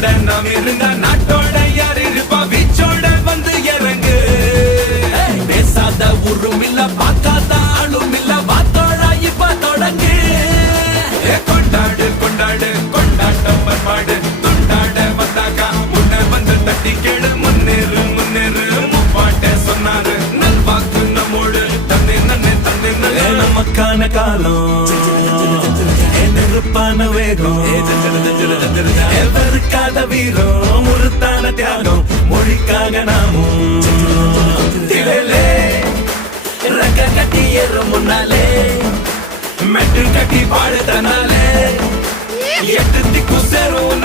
வீச்சோட நாம் இருந்தா நாட்டோட யார் இருப்பா வீச்சோட வந்து இறங்கு பேசாத ஊரும் இல்ல பார்க்காத ஆளும் இல்ல வாத்தோட இப்ப தொடங்கு கொண்டாடு கொண்டாடு கொண்டாட்டம் பண்பாடு துண்டாட வந்தாக்கா முன்ன வந்து தட்டி கேடு முன்னேறு முன்னேறு முப்பாட்ட சொன்னாரு நல்வாக்கு நம்மோடு தந்தை நன்னே தந்தை நல்ல நமக்கான காலம் நெருப்பான வேகம் எவருக்காத வீரம் முறுத்தான தியாகம் மொழிக்காக நாமும் திடலே ரக்க கட்டி ஏறும் முன்னாலே மெட்டு கட்டி பாடுதனாலே எட்டு திக்கு சேரும்